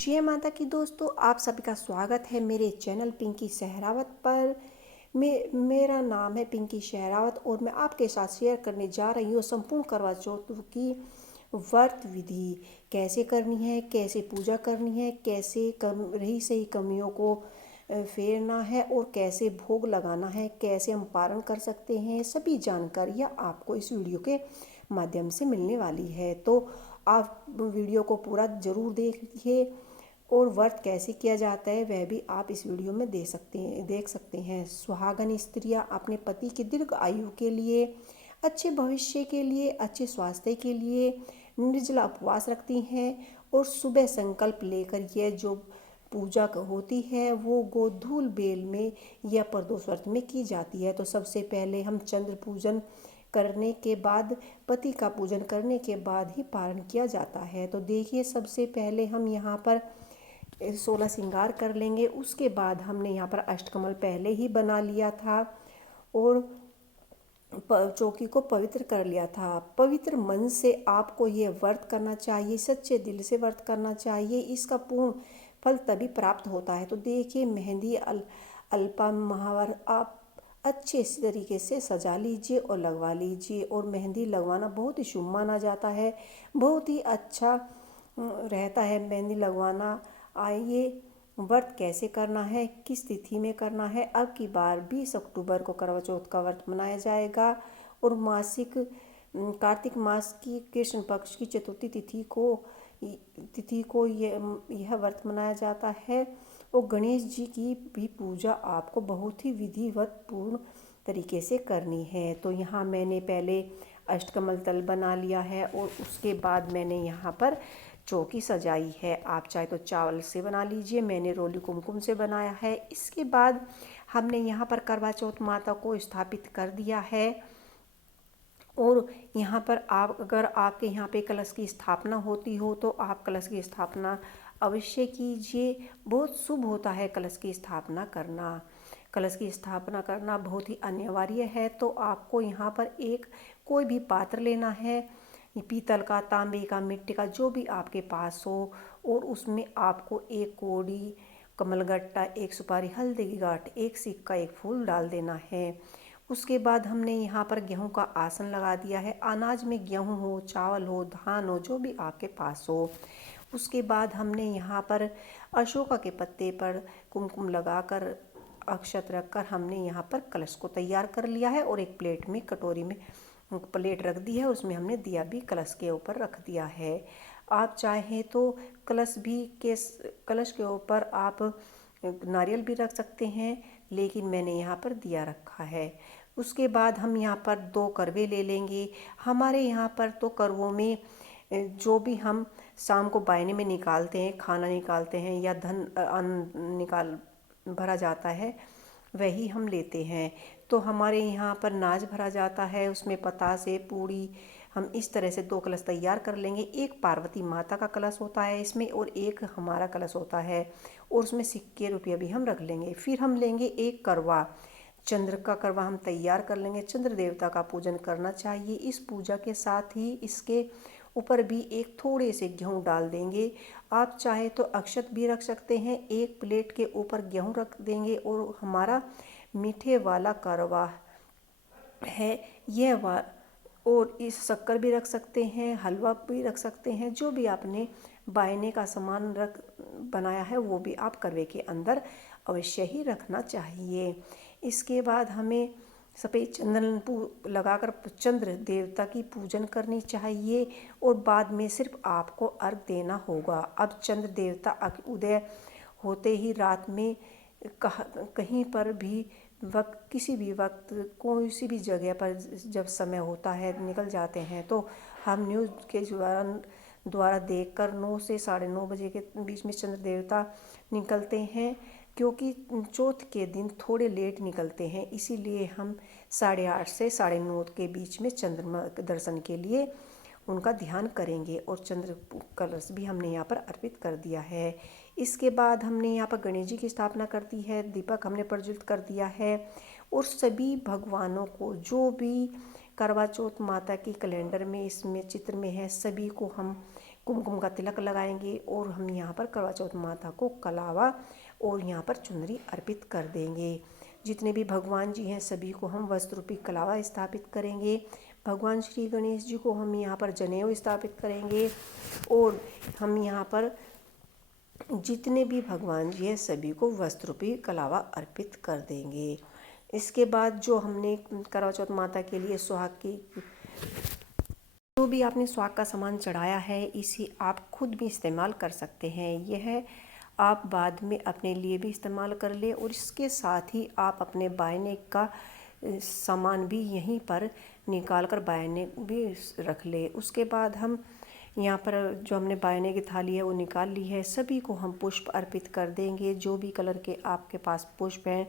जय माता की दोस्तों, आप सभी का स्वागत है मेरे चैनल पिंकी सहरावत पर। मेरा नाम है पिंकी सहरावत और मैं आपके साथ शेयर करने जा रही हूँ संपूर्ण करवा चौथ की व्रत विधि कैसे करनी है, कैसे पूजा करनी है, कैसे रही सही कमियों को फेरना है और कैसे भोग लगाना है, कैसे हम पारण कर सकते हैं। सभी जानकारियाँ आपको इस वीडियो के माध्यम से मिलने वाली है, तो आप वीडियो को पूरा ज़रूर देखिए। और व्रत कैसे किया जाता है वह भी आप इस वीडियो में देख सकते हैं। सुहागन स्त्रियां अपने पति की दीर्घ आयु के लिए, अच्छे भविष्य के लिए, अच्छे स्वास्थ्य के लिए निर्जला उपवास रखती हैं और सुबह संकल्प लेकर यह जो पूजा होती है वो गोधूल बेल में या प्रदोष व्रत में की जाती है। तो सबसे पहले हम चंद्र पूजन करने के बाद, पति का पूजन करने के बाद ही पारण किया जाता है। तो देखिए, सबसे पहले हम यहाँ पर 16 श्रृंगार कर लेंगे। उसके बाद हमने यहाँ पर अष्टकमल पहले ही बना लिया था और चौकी को पवित्र कर लिया था। पवित्र मन से आपको ये व्रत करना चाहिए, सच्चे दिल से व्रत करना चाहिए। इसका पूर्ण फल तभी प्राप्त होता है। तो देखिए, मेहंदी अल्पा महावर आप अच्छे तरीके से सजा लीजिए और लगवा लीजिए। और मेहंदी लगवाना बहुत ही शुभ माना जाता है, बहुत ही अच्छा रहता है मेहंदी लगवाना। आइए, व्रत कैसे करना है, किस तिथि में करना है। अब की बार 20 अक्टूबर को करवा चौथ का व्रत मनाया जाएगा और मासिक कार्तिक मास की कृष्ण पक्ष की चतुर्थी तिथि को यह व्रत मनाया जाता है। और गणेश जी की भी पूजा आपको बहुत ही विधिवत पूर्ण तरीके से करनी है। तो यहाँ मैंने पहले अष्टकमल तल बना लिया है और उसके बाद मैंने यहाँ पर चौकी सजाई है। आप चाहे तो चावल से बना लीजिए, मैंने रोली कुमकुम से बनाया है। इसके बाद हमने यहाँ पर करवा चौथ माता को स्थापित कर दिया है। और यहाँ पर अगर आपके यहाँ पे कलश की स्थापना होती हो तो आप कलश की स्थापना अवश्य कीजिए। बहुत शुभ होता है कलश की स्थापना करना। कलश की स्थापना करना बहुत ही अनिवार्य है। तो आपको यहाँ पर कोई भी पात्र लेना है, पीतल का, तांबे का, मिट्टी का, जो भी आपके पास हो। और उसमें आपको एक कोड़ी कमलगट्टा, एक सुपारी, हल्दी की गांठ, एक सिक्का, एक फूल डाल देना है। उसके बाद हमने यहाँ पर गेहूं का आसन लगा दिया है। अनाज में गेहूं हो, चावल हो, धान हो, जो भी आपके पास हो। उसके बाद हमने यहाँ पर अशोका के पत्ते पर कुमकुम लगाकर, अक्षत रखकर हमने यहाँ पर कलश को तैयार कर लिया है। और एक प्लेट में, कटोरी में प्लेट रख दी है, उसमें हमने दिया भी कलश के ऊपर रख दिया है। आप चाहें तो कलश के ऊपर आप नारियल भी रख सकते हैं, लेकिन मैंने यहाँ पर दिया रखा है। उसके बाद हम यहाँ पर 2 करवे ले लेंगे। हमारे यहाँ पर तो करवों में जो भी हम शाम को बायने में निकालते हैं, खाना निकालते हैं या धन अन्न निकाल भरा जाता है, वही हम लेते हैं। तो हमारे यहाँ पर नाज भरा जाता है, उसमें पतासे, पूड़ी, हम इस तरह से 2 कलश तैयार कर लेंगे। एक पार्वती माता का कलश होता है इसमें और एक हमारा कलश होता है, और उसमें सिक्के रुपये भी हम रख लेंगे। फिर हम लेंगे एक करवा, चंद्र का करवा हम तैयार कर लेंगे। चंद्र देवता का पूजन करना चाहिए। इस पूजा के साथ ही इसके ऊपर भी एक थोड़े से गेहूँ डाल देंगे। आप चाहे तो अक्षत भी रख सकते हैं। एक प्लेट के ऊपर गेहूँ रख देंगे और हमारा मीठे वाला करवा है और इस शक्कर भी रख सकते हैं, हलवा भी रख सकते हैं। जो भी आपने बायने का सामान बनाया है वो भी आप करवे के अंदर अवश्य ही रखना चाहिए। इसके बाद हमें सफ़ेद चंदन लगाकर चंद्र देवता की पूजन करनी चाहिए और बाद में सिर्फ आपको अर्घ देना होगा। अब चंद्र देवता उदय होते ही रात में कहीं पर भी किसी भी वक्त, कोई सी भी जगह पर जब समय होता है निकल जाते हैं, तो हम न्यूज़ के द्वारा देखकर 9 से 9:30 बजे के बीच में चंद्र देवता निकलते हैं। क्योंकि चौथ के दिन थोड़े लेट निकलते हैं, इसीलिए हम 8:30 से 9:30 के बीच में चंद्रमा दर्शन के लिए उनका ध्यान करेंगे। और चंद्र कलश भी हमने यहाँ पर अर्पित कर दिया है। इसके बाद हमने यहाँ पर गणेश जी की स्थापना कर दी है, दीपक हमने प्रज्वलित कर दिया है। और सभी भगवानों को, जो भी करवा चौथ माता की कैलेंडर में इसमें चित्र में है, सभी को हम कुमकुम का तिलक लगाएंगे और हम यहाँ पर करवा चौथ माता को कलावा और यहाँ पर चुनरी अर्पित कर देंगे। जितने भी भगवान जी हैं सभी को हम वस्त्र रूपी कलावा स्थापित करेंगे। भगवान श्री गणेश जी को हम यहाँ पर जनेऊ स्थापित करेंगे और हम यहाँ पर जितने भी भगवान जी हैं सभी को वस्त्र रूपी कलावा अर्पित कर देंगे। इसके बाद जो हमने करवा चौथ माता के लिए सुहाग की जो भी आपने सुहाग का सामान चढ़ाया है इसे आप खुद भी इस्तेमाल कर सकते हैं। यह आप बाद में अपने लिए भी इस्तेमाल कर लें और इसके साथ ही आप अपने बायने का सामान भी यहीं पर निकाल कर बायने भी रख ले। उसके बाद हम यहाँ पर जो हमने बायने की थाली है वो निकाल ली है, सभी को हम पुष्प अर्पित कर देंगे। जो भी कलर के आपके पास पुष्प हैं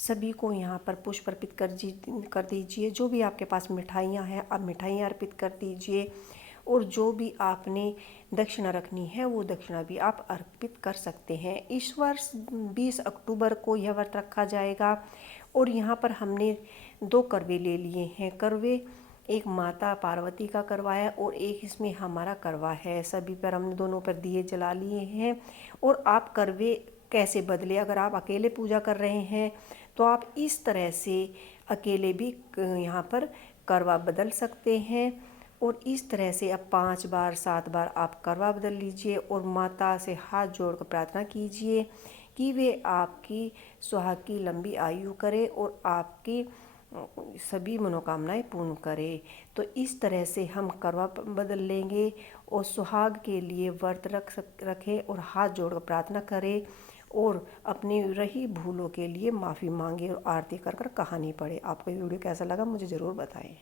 सभी को यहाँ पर पुष्प अर्पित कर दीजिए। जो भी आपके पास मिठाइयाँ हैं आप मिठाइयाँ अर्पित कर दीजिए और जो भी आपने दक्षिणा रखनी है वो दक्षिणा भी आप अर्पित कर सकते हैं। इस वर्ष 20 अक्टूबर को यह व्रत रखा जाएगा और यहाँ पर हमने 2 करवे ले लिए हैं। करवे एक माता पार्वती का करवा है और एक इसमें हमारा करवा है। सभी पर हमने दोनों पर दिए जला लिए हैं। और आप करवे कैसे बदले, अगर आप अकेले पूजा कर रहे हैं तो आप इस तरह से अकेले भी यहाँ पर करवा बदल सकते हैं। और इस तरह से अब 5 बार 7 बार आप करवा बदल लीजिए और माता से हाथ जोड़कर प्रार्थना कीजिए कि वे आपकी सुहाग की लंबी आयु करे और आपकी सभी मनोकामनाएं पूर्ण करे। तो इस तरह से हम करवा बदल लेंगे और सुहाग के लिए व्रत रखें और हाथ जोड़कर प्रार्थना करें और अपनी रही भूलों के लिए माफ़ी मांगे और आरती कर कर कहानी पढ़े। आपको ये वीडियो कैसा लगा मुझे ज़रूर बताएं।